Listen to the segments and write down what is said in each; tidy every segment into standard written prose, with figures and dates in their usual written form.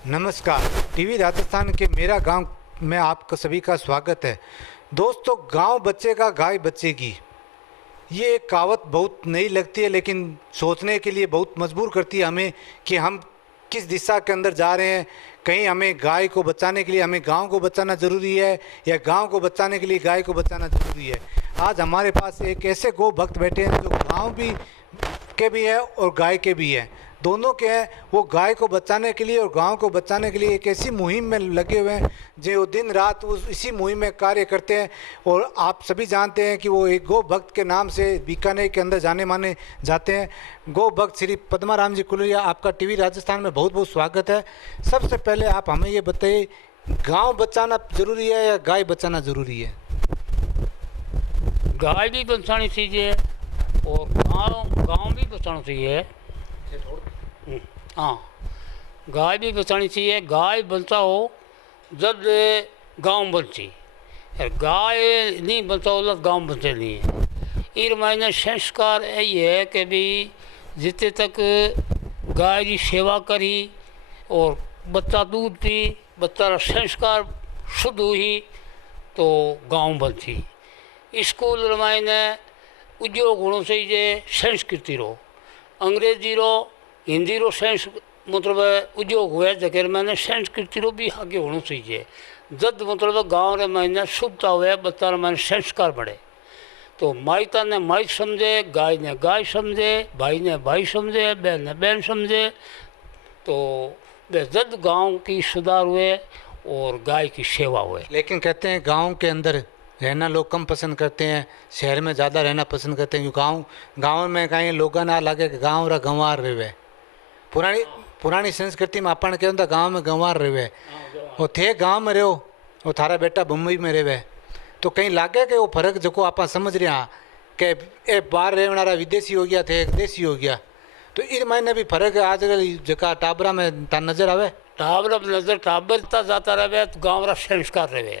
नमस्कार। टीवी राजस्थान के मेरा गांव में आपका सभी का स्वागत है। दोस्तों, गांव बच्चे का गाय बच्चे की, ये एक कहावत बहुत नई लगती है, लेकिन सोचने के लिए बहुत मजबूर करती है हमें कि हम किस दिशा के अंदर जा रहे हैं। कहीं हमें गाय को बचाने के लिए हमें गांव को बचाना ज़रूरी है, या गांव को बचाने के लिए गाय को बचाना ज़रूरी है। आज हमारे पास एक ऐसे गो भक्त बैठे हैं जो गाँव के भी हैं और गाय के भी हैं, दोनों के हैं। वो गाय को बचाने के लिए और गांव को बचाने के लिए एक ऐसी मुहिम में लगे हुए हैं जो दिन रात उस इसी मुहिम में कार्य करते हैं। और आप सभी जानते हैं कि वो एक गो भक्त के नाम से बीकानेर के अंदर जाने माने जाते हैं। गो भक्त श्री पद्माराम जी कुलरिया, आपका टीवी राजस्थान में बहुत बहुत स्वागत है। सबसे पहले आप हमें ये बताइए, गाँव बचाना ज़रूरी है या गाय बचाना ज़रूरी है? गाय भी बचानी चाहिए और गांव गांव भी बचाना चाहिए। हाँ, गाय भी बचानी चाहिए। गाय बचाओ जब गांव बची, गाय नहीं बचाओ तो गांव बचे नहीं है। इस मायने संस्कार यही है कि भी जितने तक गाय की सेवा करी और बच्चा दूध पी, बच्चा का संस्कार शुद्ध हुई तो गांव बची। स्कूल मायने उद्योग होना चाहिए, संस्कृति रो, अंग्रेजी रो, हिंदी रो मतलब उद्योग हुए जगह मैंने संस्कृति रो भी आगे होना चाहिए। जब मतलब गाँव रे मैंने शुद्धता हुए, बच्चा मैंने संस्कार बढ़े तो माइता ने माई समझे, गाय ने गाय समझे, भाई ने भाई समझे, बहन ने बहन समझे, तो जब गांव की सुधार हुए और गाय की सेवा हुए। लेकिन कहते हैं गांव के अंदर रहना लोग कम पसंद करते हैं, शहर में ज़्यादा रहना पसंद करते हैं। क्यों गांव में कहीं लोगों ना लगे कि गाँव रा गंवार रहे। पुरानी संस्कृति में अपन कहते गाँव में गंवार रहे, और थे गाँव में रहो और थारा बेटा मुंबई में रहे, तो कहीं लागे कि वो फर्क जो आप समझ रहे हैं कि ए बाहर रहने वाला विदेशी हो गया थे, एक देशी हो गया, तो इस महीने भी फर्क है आजकल जगह टाबरा में नजर आवे। टाबर जाता रहे तो गाँव रा संस्कार रहे,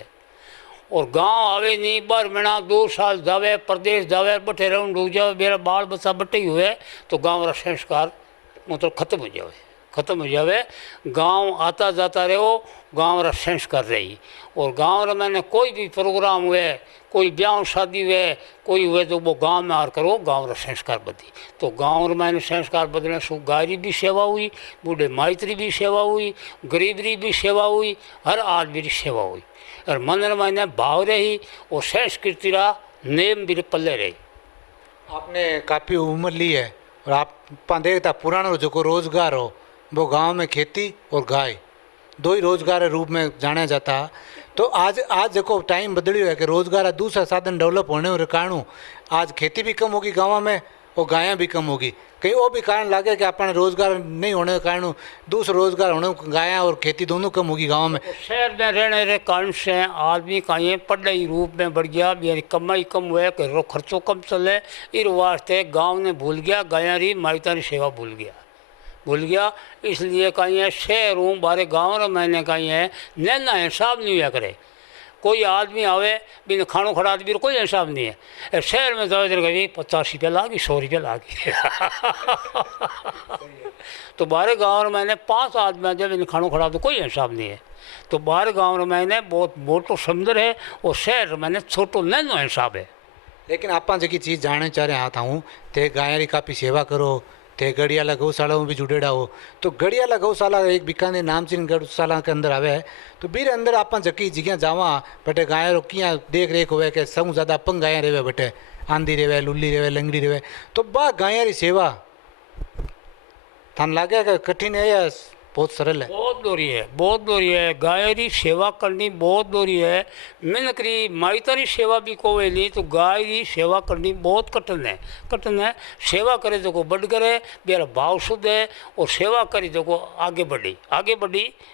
और गांव आवे नहीं, 12 महीना 2 साल जावे, प्रदेश जावे, बटे रहूँ डूब जावे, मेरा बाल बच्चा बटे ही हुए तो गाँव रा संस्कार मतलब खत्म हो जावे। गांव आता जाता रहो, गांव रा संस्कार रही। और गांव रा मैंने कोई भी प्रोग्राम हुए, कोई ब्याह शादी हुए, कोई हुए तो वो गांव में आर करो, गांव रा संस्कार बदी। तो गांव रा मैंने संस्कार बदलने सु गायरी भी सेवा हुई, बूढ़े माइत्री भी सेवा हुई, गरीबरी भी सेवा हुई, हर आदमी की सेवा हुई। और मन मायने भाव रही और संस्कृति रा नेम भी पल्ले रही। आपने काफ़ी उम्र ली है और आप देखता पुराना जो रोजगार हो वो गांव में खेती और गाय, दो ही रोजगार रूप में जाना जाता। तो आज जो टाइम बदलियो है कि रोजगार दूसरा साधन डेवलप होने के कारण आज खेती भी कम होगी गाँव में और गायें भी कम होगी। कहीं वो भी कारण लगे कि अपन रोजगार नहीं होने के कारण दूसरा रोजगार होने, गायें और खेती दोनों कम होगी गाँव में। तो शहर में रहने के कारण से आदमी का ये पढ़ाई रूप में बढ़ गया, यानी कमाई कम हुए, खर्चो कम चले, इस वास्ते गांव ने भूल गया, गाया री माइता री सेवा भूल गया। इसलिए कहीं है शहरों बारे गाँव रे मैंने कहीं है नैना हिसाब नहीं हुआ करे। कोई आदमी आवे बिन खानो खड़ा आदमी कोई हिसाब नहीं है। शहर में जाओ इधर कभी 50 रुपया लागी, 100 रुपया लागी। तो बाहर गाँव में मैंने 5 आदमी जब इन खानो खड़ा तो कोई हिसाब नहीं है। तो बाहर गाँव में मैंने बहुत मोटो समुद्र है और शहर मैंने छोटो नैनो हिसाब है। लेकिन आप जी चीज़ जानना चाह रहे हाँ हूँ थे गाय री काफ़ी सेवा करो, थे गढ़ियाला गौशाला में भी जुड़ेड़ा हो। तो गढ़ियाला गौशाला एक बीकानेर नामचीन गौशाला के अंदर आवे है, तो बीर अंदर आप जकी जगह जावा बटे गाय रो किया देख रेख हुए कि सब ज़्यादा अपंग गायें रहे बटे, आंधी रहे, लुल्ली रहे, लंगड़ी रहे, तो बा गाय री सेवा थान लागे कि कठिन है या बहुत सरल है? बहुत दोरी है। गाय री सेवा करनी बहुत दोरी है। मिनकरी माइता री सेवा भी कोई नहीं, तो गाय री सेवा करनी बहुत कठिन है। सेवा करे जो को बढ़ करे, मेरा भाव शुद्ध है, और सेवा करी जो को आगे बढ़ी।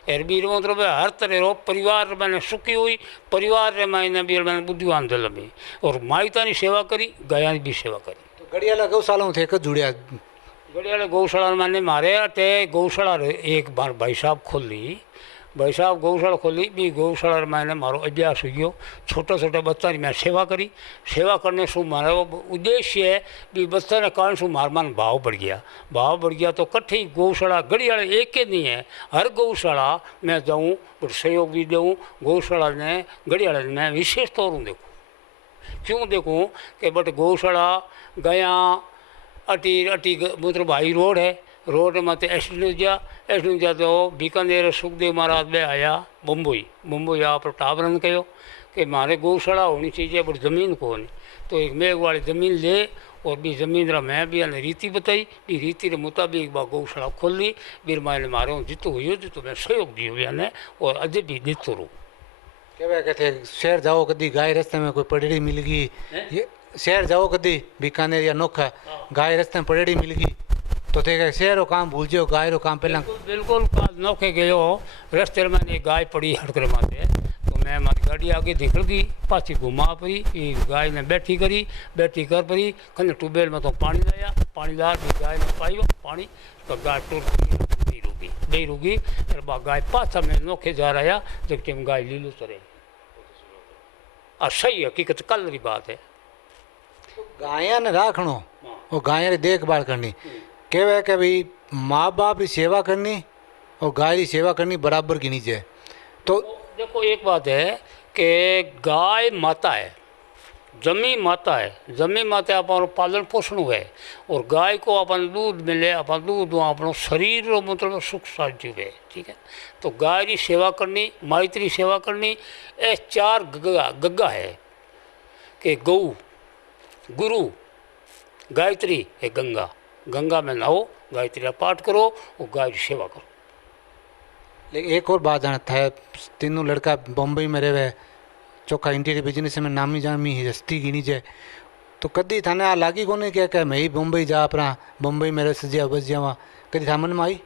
एरबीर मतलब हर तरह रो परिवार मैंने सुखी हुई, परिवार रे मैंने भी मैंने बुद्धिवान दल में, और माइता री सेवा करी, गाया भी सेवा करी। तो गढ़ियाला गौशाला थे कब जुड़िया? गढ़ियाला गौशाला मैंने मारे अटे गौशाला एक बार भाई साहब खोल ली, भाई साहब गौशाला खोली बी गौशाला मैंने मारो अभ्यास हो गयो छोटा छोटा बच्चा की मैं सेवा करी सेवा करने से मारा उद्देश्य है भी बच्चा ने कारण से मार मान भाव बढ़ गया तो कट्ठी गौशाला गढ़ी वाले एक ही नहीं है हर गौशाला मैं जाऊँ और सहयोग भी दूँ गौशाला ने गढ़ी वाले मैं विशेष तौर पर देखूँ क्यों देखूँ कि बट गौशाला गया अटी अटी मतलब भाई रोड है रोड मत एसडू जा तो बीकानेर सुखदेव महाराज में आया मुंबई आप टाबरन कहो कि मारे गौशाला होनी चाहिए बट ज़मीन को नहीं तो एक मेघ वाली ज़मीन ले और बी ज़मीन रा मैं भी अने रीति बताई बी रीति के मुताबिक बा गौशाला खोल ली बीर माने मारे जितो हुई तो मैं सहयोग दियो भी और अजय भी दितो रू कहते शहर जाओ कदी गाय रास्ते में कोई पड़ेड़ी मिल गई ये शहर जाओ कदी बीकानेर या नोखा गाय रास्ते में पड़ेड़ी मिल गई तो थे शहर काम भूल जाओ गाय रो काम पहला बिल्कुल नौके गयो रास्ते में मैंने गाय पड़ी हड़कर माते तो मैं हमारी गाड़ी आगे निकल गई पाछी घुमा पड़ी गाय ने बैठी कर पड़ी खंड ट्यूबवेल में तो पानी लाया पानी ला गाय ने पाई पानी तो गाय टूट नहीं रुकी और गाय पाछा में नौखे जा रहा जबकि हम गाय लीलू चरे और सही हकीकत कल की बात है गाया ने राखनो और गाय की देखभाल करनी कहवे कि भाई माँ बाप की सेवा करनी और गाय की सेवा करनी बराबर गिनी जाए तो देखो एक बात है कि गाय माता है जमी माता अपन पालन पोषण है और गाय को अपन दूध मिले अपन दूध अपन शरीर मतलब सुख साध्य है ठीक है तो गाय की सेवा करनी माइत्री सेवा करनी ये चार गग्गा है कि गौ गुरु गायत्री है गंगा में नहाओ गायत्री का पाठ करो और गाय की सेवा करो। लेकिन एक और बात जानता है तीनों लड़का बम्बई में रहे चोखा इंटीरियर बिजनेस में नामी जामी हस्ती गिनी जाए तो कदी थाने आ लागी कोने क्या मैं ही बम्बई जा अपना बम्बई में रस जा बस जावा कदी था मन में आई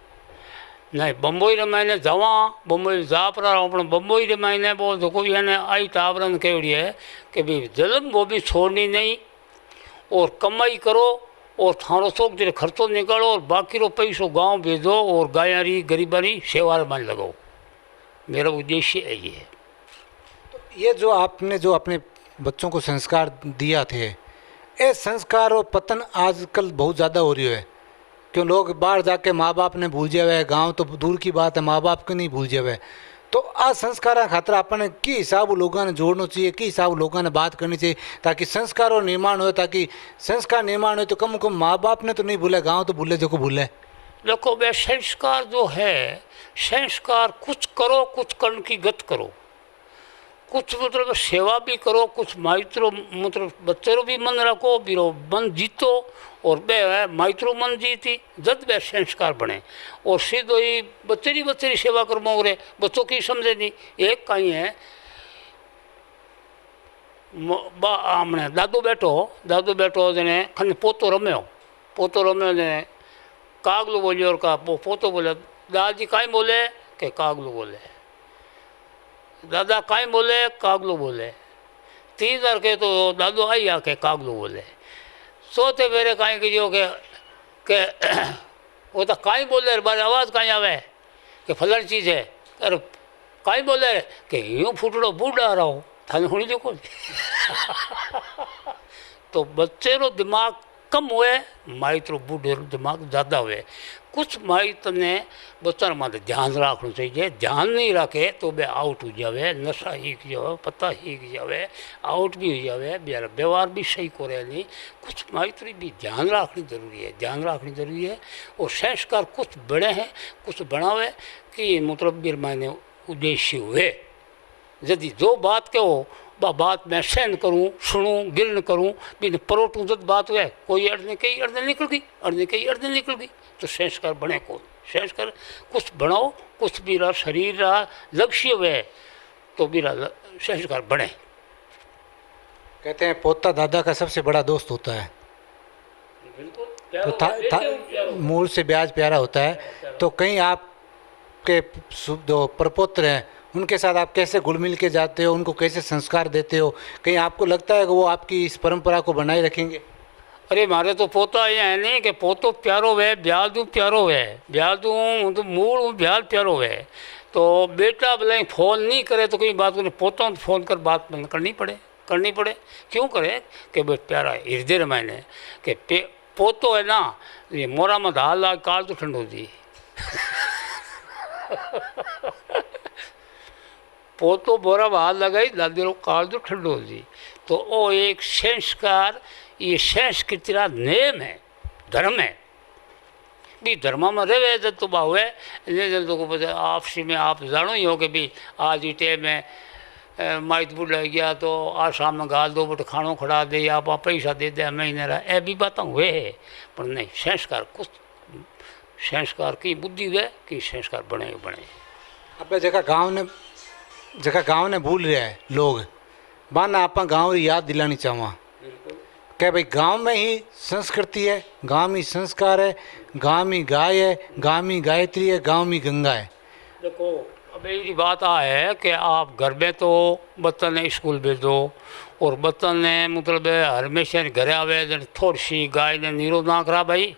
नहीं बम्बई रे मैंने जावा बम्बई जा पर अपने बम्बई रे मैंने वो देखो यानी आई तावरन केवड़ी है कि भाई जन्म वो भी छोड़नी नहीं और कमाई करो और थारो शौक जरे खर्चो निकालो और बाकी रो पैसो गांव भेजो और गायारी गरीबारी सेवा में लगाओ मेरा उद्देश्य यही है। ये जो आपने जो अपने बच्चों को संस्कार दिया थे ये संस्कार और पतन आजकल बहुत ज़्यादा हो रही है क्यों लोग बाहर जाके माँ बाप ने भूल जावे गांव तो दूर की बात है माँ बाप को नहीं भूल जावे तो आ संस्कार खातर अपने की हिसाब लोगों ने जोड़ना चाहिए कि हिसाब लोगों ने बात करनी चाहिए ताकि संस्कार और निर्माण हो ताकि संस्कार निर्माण हो तो कम कम माँ बाप ने तो नहीं भूले गाँव तो भूले जो को भूले। देखो वे संस्कार जो है संस्कार कुछ करो कुछ कर्ण की गत करो कुछ मतलब सेवा भी करो कुछ माइत्रो मतलब बच्चे भी मन रखो बिरो मन जीतो और बे माइत्रो मन जीती जब वे संस्कार बने और सीधो ही बच्चे सेवा कर मोरे बच्चों की समझे नहीं एक कहीं है हमने दादू बैठो जने खन पोतो रम्यो जने कागलू बोलियो और का पोतो बोले दादाजी काई बोले के कागलू बोले दादा काई बोले कागलू बोले 3000 के तो दादू आई आके कागलू बोले सोते मेरे काई कीजियो के वो तो काई बोले बार आवाज़ काई आवे कि फलन चीज़ है अरे काई बोले कि यूँ फुटड़ो बूढ़ा रहो थाने होनी जो को तो बच्चे रो दिमाग कम हुए माइत्रो बूढ़े दिमाग ज़्यादा हुए कुछ माइट ने बच्चा माते ध्यान रखना चाहिए ध्यान नहीं रखे तो वे आउट हो जावे नशा हीक जावे पता हीक जावे आउट भी हो जावे बेरा व्यवहार भी सही को रहे नहीं कुछ माइत्री भी ध्यान रखनी जरूरी है और संस्कार कुछ बड़े हैं कुछ बनावे कि मतलब बीर मायने उद्देश्य हुए यदि जो बात कहो बा बात मैं सहन करूँ सुनूँ गिलन करूँ बिन परोटूँ जब बात हुए कोई अर्ध निकल गई तो संस्कार बने कौन संस्कार कुछ बनाओ कुछ बीरा शरीर रहा लक्ष्य हुए तो बीरा संस्कार बने। कहते हैं पोता दादा का सबसे बड़ा दोस्त होता है तो मूल से ब्याज प्यारा होता है तो कहीं आपके जो प्रपोत्र हैं उनके साथ आप कैसे घुल मिल के जाते हो उनको कैसे संस्कार देते हो कहीं आपको लगता है कि वो आपकी इस परंपरा को बनाए रखेंगे। अरे मारे तो पोता ये है नहीं कि पोतो प्यारो है ब्याल दूँ प्यारो है ब्याल दूँ तो मूल ब्याल प्यारो है तो बेटा भले फ़ोन नहीं करे तो कोई बात नहीं, पोतों फ़ोन कर बात करनी पड़े। क्यों करे कि भाई प्यारा हृदय रमायने कि पोतो है ना, ये मोरा में हाल आ काल तो ठंडो दी पोतो बोरा में हाथ लगाई दादी रो काल तो ठंडो दी। तो वो एक संस्कार, ये संस्कृति का नेम है, धर्म है। भी धर्म में रहे जब तो बाहुए तो आपसी में आप जानो ही हो कि भी आज ही टाइम में माइत बुढ़ा गया तो आज शाम में गाल दो बट खानों खड़ा दे, आप पैसा दे दे महीने रहा, ए भी बातें हुए है। पर नहीं, संस्कार कुछ संस्कार की बुद्धि हुए कि संस्कार बने। अब जगह गांव ने भूल रहा है लोग, बाना आप गांव की याद दिलानी चाहवा क्या भाई गांव में ही संस्कृति है, गांव में संस्कार है, गांव में गाय है, गांव में गायत्री है, गांव में गंगा है। देखो अब ये बात आ है कि आप घर में तो बच्चन ने स्कूल भेज दो और बच्चन ने मतलब हमेशा घरे आवे थोड़ी सी गाय ने नीरो ना करा भाई,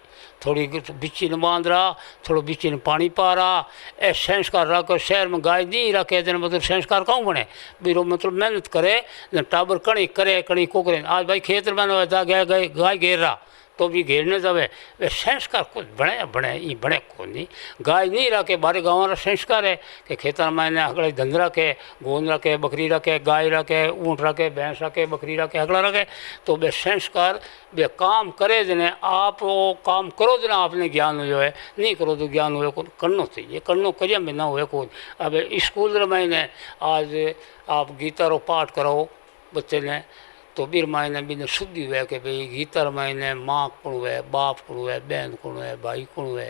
थोड़ी बिच्ची ने बांध रहा, थोड़ा बिच्ची ने पानी पा रहा, ए संस्कार रख शहर में गाय नहीं रखे दिन मतलब संस्कार कहूँ बने बीरो मतलब मेहनत करे टाबर कणी करे कणी को करे। आज भाई खेत में गाय घेर रहा तो भी घेरने जावे, वे संस्कार कुछ बने ये बने को नहीं। गाय नहीं रखे बारे गाँव का संस्कार है कि खेतर में इन्हें अगले धंध रखे, गोंद रखे, बकरी रखे, गाय रखे, ऊँट रखे, भैंस रखे, बकरी रखे, अगला रखे। तो वे संस्कार वे काम करे जिन्हें आप वो काम करो जिन्हें आपने ज्ञान हो है, नहीं करो तो ज्ञान हुए को करना चाहिए, करना करिए में ना हुए को। अब स्कूल में आज आप गीता रो पाठ करो बच्चे ने तो बीर मायने भी शुद्धि हुए कि भाई गीतर मायने माँ कौन हुए, बाप कौन हुए, बहन कौन हुए, भाई कौन हुए।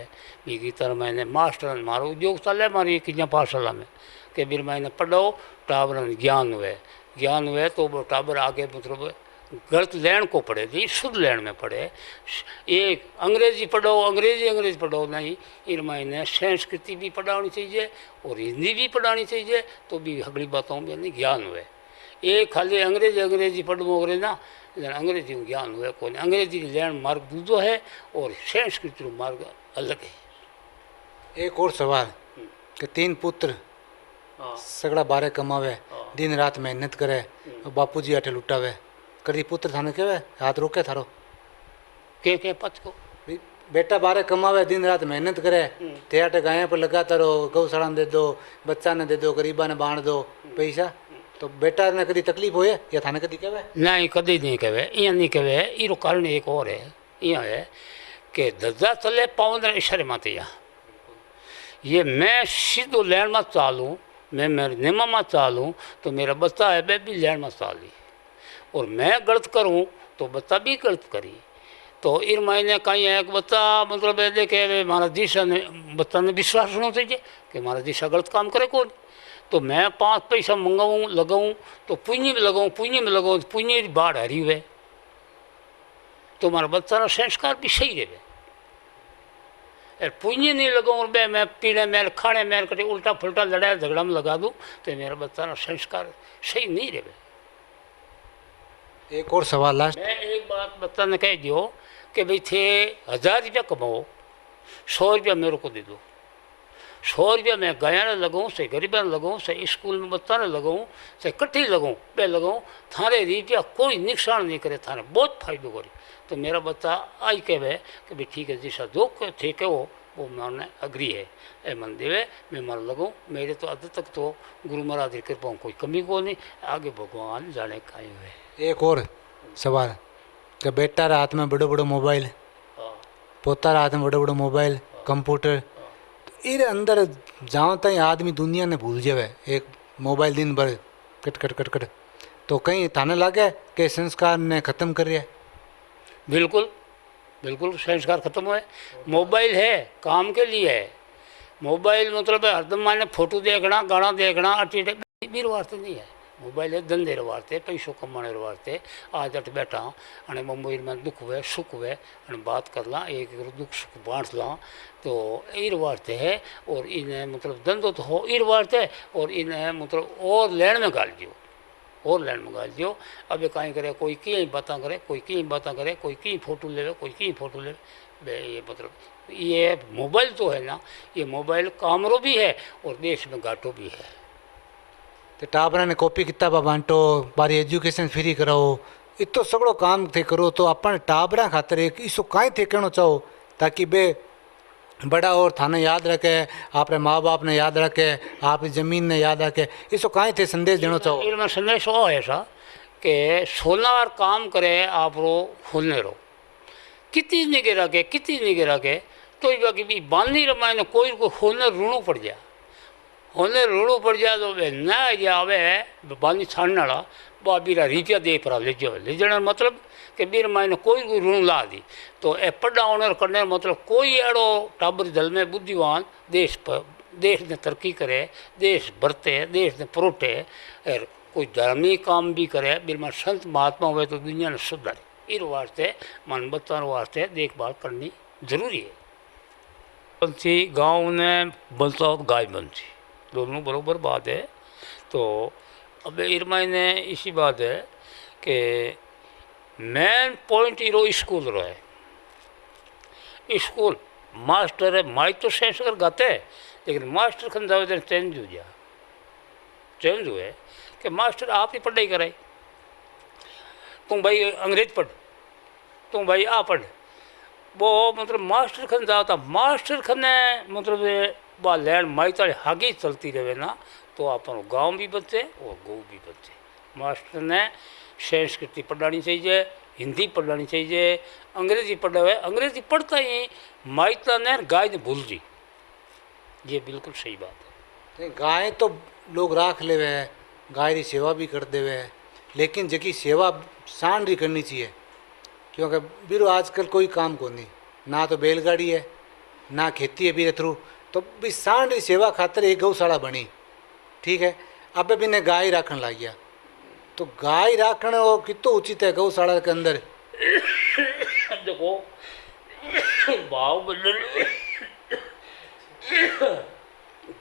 भी गीतर मायने मास्टर मारो उद्योग चले मारी किन्या पाठशाला में कि बीर मायने पढ़ो टाबर ज्ञान हुए तो वो टाबर आगे मतलब गलत लैन को पढ़े थी, शुद्ध लैन में पढ़े। एक अंग्रेजी पढ़ो नहीं, इन मायने संस्कृति भी पढ़ानी चाहिए और हिंदी भी पढ़ानी चाहिए तो भी अगली बातों में नहीं ज्ञान हुए। एक खाली अंग्रेजी पढ़ो वगैरह ना अंग्रेजी में ज्ञान हुए कौन। अंग्रेजी लैंड मार्ग दूसरो है और संस्कृत मार्ग अलग है। एक और सवाल कि 3 पुत्र सगड़ा बारे कमावे, दिन रात मेहनत करे और बापूजी आटे लुटावे, कभी पुत्र थाने के हाथ रोके थारो के पच को बेटा बारे कमावे, दिन रात मेहनत करे, ते आटे गाय पर लगाता रहो, गौशाला दे दो, बच्चा ने दे दो, गरीबा ने बांट दो पैसा, तो बेटा ने कभी तकलीफ होए या थाने कभी कहे? नहीं, कभी नहीं कहे, इं नहीं कहे। इरो कारण एक और है, यह है कि धजा चले पावन इशारे माते या ये मैं सीधो लैंड में चालूँ, मैं मेरे नियम में चालूँ तो मेरा बच्चा है वे भी लैंड में चाली, और मैं गलत करूँ तो बच्चा भी गलत करी। तो इन मायने कहीं एक बच्चा मतलब देखे हमारा दिशा ने बच्चा ने विश्वास होना चाहिए कि हमारा दिशा गलत काम करे कौन। तो मैं 5 पैसा मंगाऊँ लगाऊँ तो पुण्य में लगाऊँ, पुण्य की बाढ़ हरी हुए तो हमारा बच्चा का संस्कार भी सही रहे। पुण्य नहीं लगाऊँ बे मैं पीने में खाने में कटे उल्टा फुल्टा लड़ाई झगड़ा में लगा दूँ तो मेरा बच्चा का संस्कार सही नहीं रहे। एक और सवाल लास्ट, मैं एक बात बच्चा ने कह दियो कि भाई थे 1000 रुपया कमाओ, 100 रुपया मेरे को दे दो, 100 रुपया मैं गाया ने लगाऊँ से गरीबा ने लगाऊँ से स्कूल में बच्चा ने लगाऊँ से कट्ठी लगाऊँ पे लगाऊँ, थारे रुपया कोई नुकसान नहीं करे, थारे बहुत फायदो करे। तो मेरा बच्चा आई कहे कि भाई ठीक है जैसा जो ठीक है वो मानने अग्री है, ए मन देवे मैं मार लगाऊँ। मेरे तो अद तक तो गुरु महाराज की कृपा कोई कमी को नहीं, आगे भगवान जाने काई हुए। एक और सवाल कि बेटा रे हाथ में बड़ो बड़ो मोबाइल, पोता रे हाथ में बड़ो बड़ो मोबाइल कंप्यूटर, तो इरे अंदर जहाँ तक आदमी दुनिया ने भूल जावे, एक मोबाइल दिन भर कट कट कट कट, तो कहीं थाने लगे कि संस्कार ने खत्म कर रहा? बिल्कुल बिल्कुल संस्कार खत्म हुए। मोबाइल है काम के लिए है, मोबाइल मतलब हरदम माने फोटो देखना गाना देखना अटी बीर वास्ते नहीं है। मोबाइल है धंधे वास्ते पैसों कमाने वास्ते। आज अट बैठा अने मोबाइल में दुख हुए सुख हुए अने बात कर ला, एक दुख सुख बांट ला, तो ईर वास्ते है। और इन्हें मतलब धंधो तो हो ईर वास्ते, और इन्हें मतलब और लैंड में गाल दियो, और लैंड में गाल दियो। अब कहीं करे कोई कहीं बातें करे, कोई कहीं बातें करे, कोई कहीं फोटो ले, कोई कहीं फोटो ले, ये मतलब ये मोबाइल तो है ना, ये मोबाइल कामरो भी है और देश में घाटो भी है। तो टाबरा ने कॉपी किताबा बांटो, बारी एजुकेशन फ्री कराओ, इतो सगड़ो काम थे करो, तो अपन टाबरा खातर एक इसो काई थे कहना चाहो ताकि बे बड़ा और थाने याद रखे, आपरे माँ बाप ने याद रखे, आपकी ज़मीन ने याद रखे, इसो काई थे संदेश देना चाहो? इनमें संदेश वो है सा कि सोनार काम करे आप रो खोलने रो, कितनी निगे रखे कितनी निगे रखे, तो ये बाकी भी बांधी रमाए ना कोई को खोलने ऋणो पड़ जाए, होने ऋणो पड़ जाए तो वे न आवे बांधी छाड़ने वाला बीरा रुपया दे पर ले जाओ, ले जाने मतलब कि बीर मायने कोई ऋण ला दी, तो ए पढ़ा होने करने मतलब कोई अड़ो टाबर दल में बुद्धिवान देश पर देश ने तरक्की करे, देश बढ़ते, देश ने परोटे, और कोई धार्मिक काम भी करे, बिल में संत महात्मा हुए तो दुनिया ने सुधारे। इस वास्ते मन बचाने वास्ते देखभाल करनी जरूरी है। बंसी गाँव ने बनता हो तो गाय बनती, दोनों बरोबर बात है। तो अब इरमाई ने इसी बात है कि मेन पॉइंट इरो स्कूल रो है, स्कूल मास्टर है, माई तो शेष कर गाते हैं लेकिन मास्टर खन जावे चेंज हो गया, चेंज हुए कि मास्टर आप ही पढ़ाई कराई, तुम भाई अंग्रेज पढ़, तुम भाई आ पढ़, वो मतलब मास्टर खन जाता, मास्टर खने मतलब बा लैंड माई ताली हागी चलती रहे ना, तो अपन गांव भी बचे और गौ भी बचे। मास्टर ने संस्कृति पढ़ानी चाहिए, हिंदी पढ़ानी चाहिए, अंग्रेजी पढ़ावे, अंग्रेजी पढ़ता ही माइता ने गाय ने भूल जी, ये बिल्कुल सही बात है। गाय तो लोग राख ले वे, गाय की सेवा भी कर देवे, लेकिन जकी सेवा सांड री करनी चाहिए, क्योंकि बीरो आजकल कोई काम को नहीं, ना तो बैलगाड़ी है ना खेती है बीरे थ्रू, तो भी सांड री सेवा खातर एक गौशाला बनी, ठीक है। अब भी ने गाय राखन लग गया, तो गाय राखण वो कितो उचित है गौशाला के अंदर? देखो भाव बदल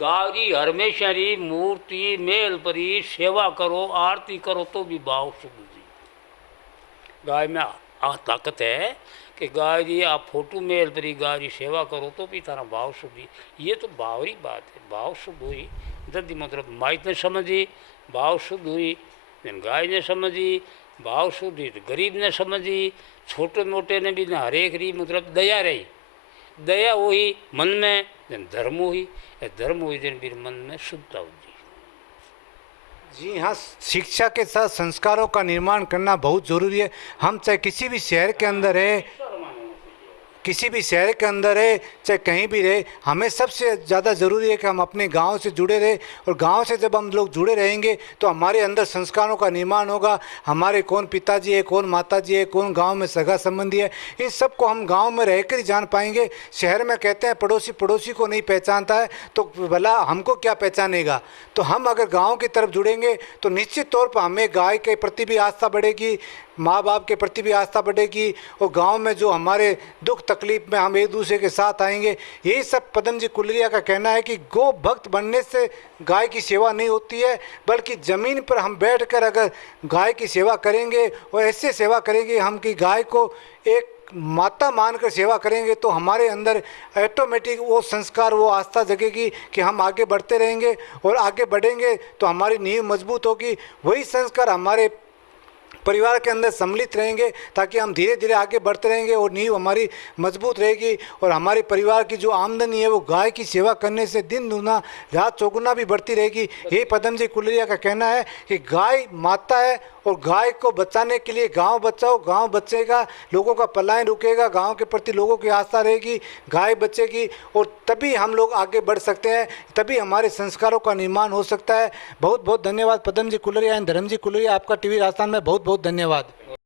गारी हमेशा री मूर्ति मेल परी सेवा करो, आरती करो तो भी भाव शुभ जी। गाय में ताकत है कि गाय जी आप फोटो मेल परी गाय की सेवा करो तो भी तारा भाव शुभ जी, ये तो भावरी बात है। भाव शुभ हुई जल्दी मतलब माइत ने समझी, भाव शुद्ध हुई गाय ने समझी, भाव शुद्ध हुई तो गरीब ने समझी, छोटे मोटे ने भी ना हरेक री मतलब दया रही, दया हुई मन में, धर्म हुई, धर्म हुई दिन फिर मन में शुद्धता हुई। जी हाँ, शिक्षा के साथ संस्कारों का निर्माण करना बहुत ज़रूरी है। हम चाहे किसी भी शहर के अंदर है, किसी भी शहर के अंदर है, चाहे कहीं भी रहे, हमें सबसे ज़्यादा ज़रूरी है कि हम अपने गांव से जुड़े रहे, और गांव से जब हम लोग जुड़े रहेंगे तो हमारे अंदर संस्कारों का निर्माण होगा। हमारे कौन पिताजी है, कौन माताजी है, कौन गांव में सगा संबंधी है, इन सब को हम गांव में रहकर ही जान पाएंगे। शहर में कहते हैं पड़ोसी पड़ोसी को नहीं पहचानता है, तो भला हमको क्या पहचानेगा। तो हम अगर गाँव की तरफ जुड़ेंगे तो निश्चित तौर पर हमें गाय के प्रति भी आस्था बढ़ेगी, माँ बाप के प्रति भी आस्था बढ़ेगी, और गांव में जो हमारे दुख तकलीफ में हम एक दूसरे के साथ आएंगे। यही सब पदम जी कुलरिया का कहना है कि गो भक्त बनने से गाय की सेवा नहीं होती है, बल्कि ज़मीन पर हम बैठकर अगर गाय की सेवा करेंगे और ऐसे सेवा करेंगे हम कि गाय को एक माता मानकर सेवा करेंगे, तो हमारे अंदर ऑटोमेटिक वो संस्कार, वो आस्था जगेगी कि हम आगे बढ़ते रहेंगे, और आगे बढ़ेंगे तो हमारी नींव मजबूत होगी। वही संस्कार हमारे परिवार के अंदर सम्मिलित रहेंगे, ताकि हम धीरे धीरे आगे बढ़ते रहेंगे और नींव हमारी मजबूत रहेगी, और हमारे परिवार की जो आमदनी है वो गाय की सेवा करने से दिन दूना रात चौगुना भी बढ़ती रहेगी। यही पदम जी कुलरिया का कहना है कि गाय माता है, और गाय को बचाने के लिए गांव बचाओ, गांव बचेगा, लोगों का पलायन रुकेगा, गांव के प्रति लोगों की आस्था रहेगी, गाय बचेगी, और तभी हम लोग आगे बढ़ सकते हैं, तभी हमारे संस्कारों का निर्माण हो सकता है। बहुत बहुत धन्यवाद पदम जी कुलरिया एंड धर्म जी कुलरिया, आपका टीवी राजस्थान में बहुत बहुत धन्यवाद।